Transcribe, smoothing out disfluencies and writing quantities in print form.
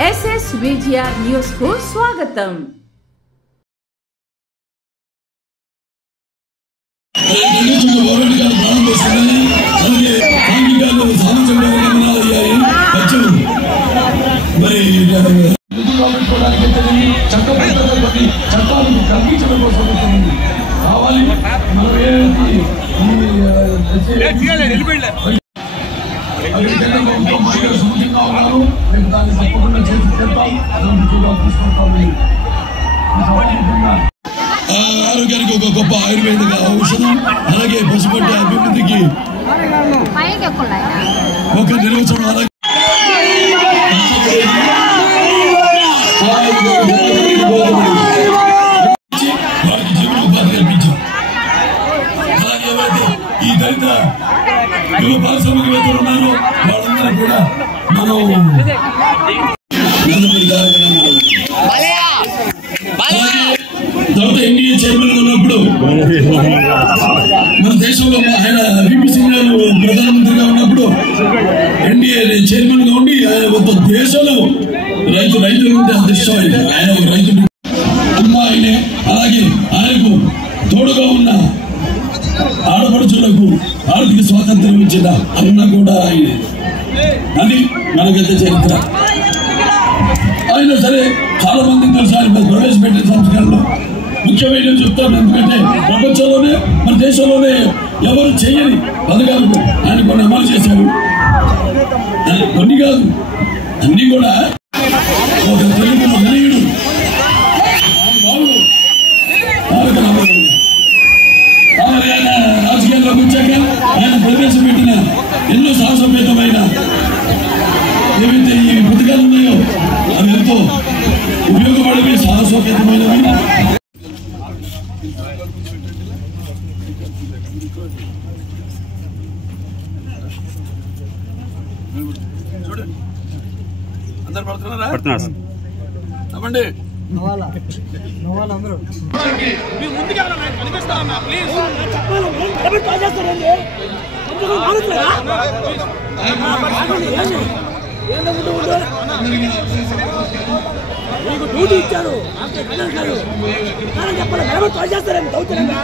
SSVGR news కు స్వాగతం. ఆరోగ్యానికి ఒక గొప్ప ఆయుర్వేదిక ఔషధం, అలాగే పశుపట్ల అభివృద్ధికి ఒక నిర్వచనం, అలాగే వారికి జీవనోపాధి కల్పించాం. అలాగే ఎవరైతే ఈ దళిత యువ పారిశ్రామికవేత్తలు ఉన్నారో వాళ్ళందరూ కూడా మనం తర్వాత ఎన్డీఏ చైర్మన్ ఉన్నప్పుడు మన దేశంలో ఆయన వీపీ సింగ్ గారు ప్రధానమంత్రిగా ఉన్నప్పుడు ఎన్డీఏ చైర్మన్ గా ఉండి ఆయన మొత్తం దేశంలో రైతులు ఉంటే అదృష్టం ఆయన రైతులు ఆయనే. అలాగే ఆయనకు తోడుగా ఉన్న ఆడపడుచులకు ఆర్థిక స్వాతంత్రం ఇచ్చిన అన్న కూడా ఆయన. అది మనకైతే చరిత్ర. అయినా సరే చాలా మందికి తెలుసు ఆయన ప్రవేశపెట్టిన సంస్కరణలో ముఖ్యమైన చెప్తాను. ఎందుకంటే ప్రపంచంలోనే మన దేశంలోనే ఎవరు చేయని పథకాలు ఆయన కొన్ని అమలు చేశారు. కొన్ని కాదు, అన్ని కూడా ఒక తెలుగు మహనీయుడు ఆయన రాజకీయాల్లోకి వచ్చాక ఆయన ప్రవేశపెట్టిన ఎన్నో సాహసోపేతమైన ఏవైతే ఈ పథకాలు ఉన్నాయో అవి ఎంతో ఉపయోగపడేవి, సాహసోపేతమైనవి. అందరు పడుతున్నారా? చెప్పండి. మీకు డ్యూటీ ఇచ్చారు, చెప్పండి చేస్తారేమో చదువుతున్నాగా.